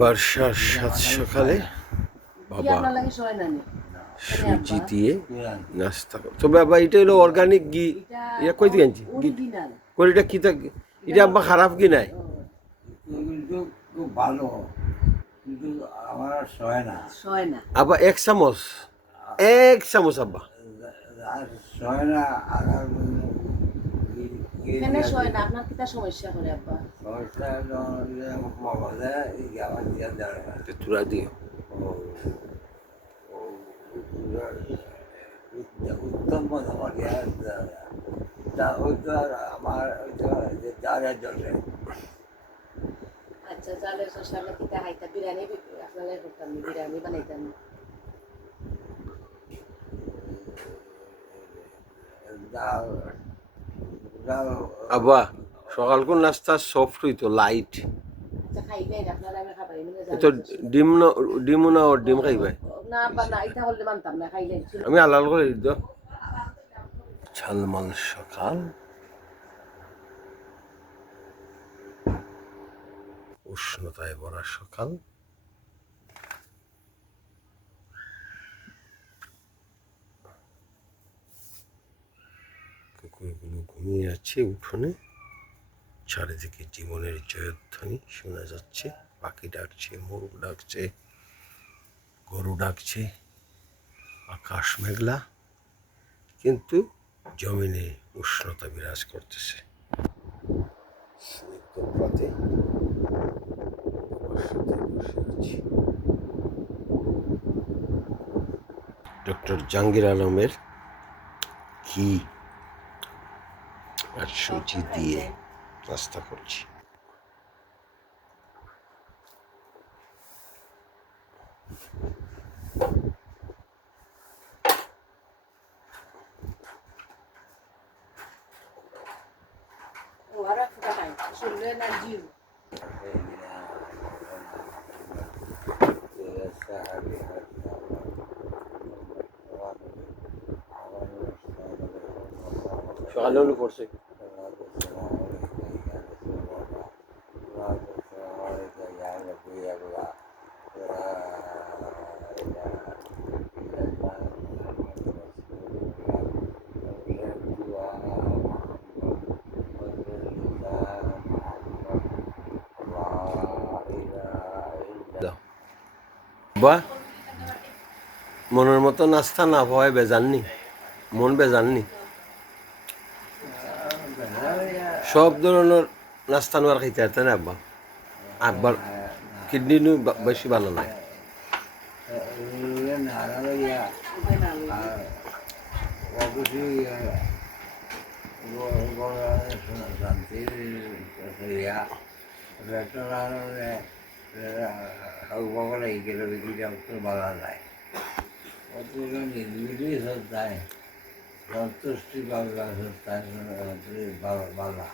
বর্ষার সাত সকালে বাবা সুজি দিয়ে নাস্তা তবে বাবা এটা হলো অর্গানিক ঘি। এটা কই দিয়ে আনছি এটা কি এটা আব্বা খারাপ কি নাই? খুব ভালো, কিন্তু আমার সয় না আব্বা এক চামচ আব্বা সয় না। এখানে সয় না, আপনার কিটা সমস্যা করে আব্বা? তুরা দিও উত্তম মনে করি আমার চারের জলে। আচ্ছা, চালের শসা আমরা কিটা খাইতা বিরিয়ানি আপনারা করতাম, বিরিয়ানি বানাইতাম। আব্বা সকাল কোন নাস্তা সফট হইতো লাইট। আচ্ছা, খাইবেন আপনারা? আমি খাবাই তো ডিম না ওর ডিম খাইবে না আব্বা, না এটা হলে মানতাম না, খাইলেন। আমি আলাল করে দিত ঝালমাল সকাল, উষ্ণতায় ভরা সকাল। কুকুরগুলো ঘুমিয়ে আছে উঠোনে। চারিদিকে জীবনের জয়ধ্বনি শোনা যাচ্ছে। পাখি ডাকছে, মোরগ ডাকছে, গরু ডাকছে। আকাশ মেঘলা, কিন্তু জমিনে উষ্ণতা বিরাজ করতেছে। স্নিগ্ধপ্রাতে বাবার সাথে বসে আছি। ডক্টর জাহাঙ্গীর আলমের ঘি আর সুজি দিয়ে নাস্তা করছি। ওরা ফুটা খাই শুনলে না জিউ। সকালে হলো পড়ছে। বা মনের মতো নাস্তা না হয় বেজাননি, মন বেজাননি। সব ধরনের নাস্তা নোয়ার খাইতে পারতে না আব্বা। আব্বার কিডনি বেশি ভালো নাই। সন্তুষ্টি বাংলা বাংলা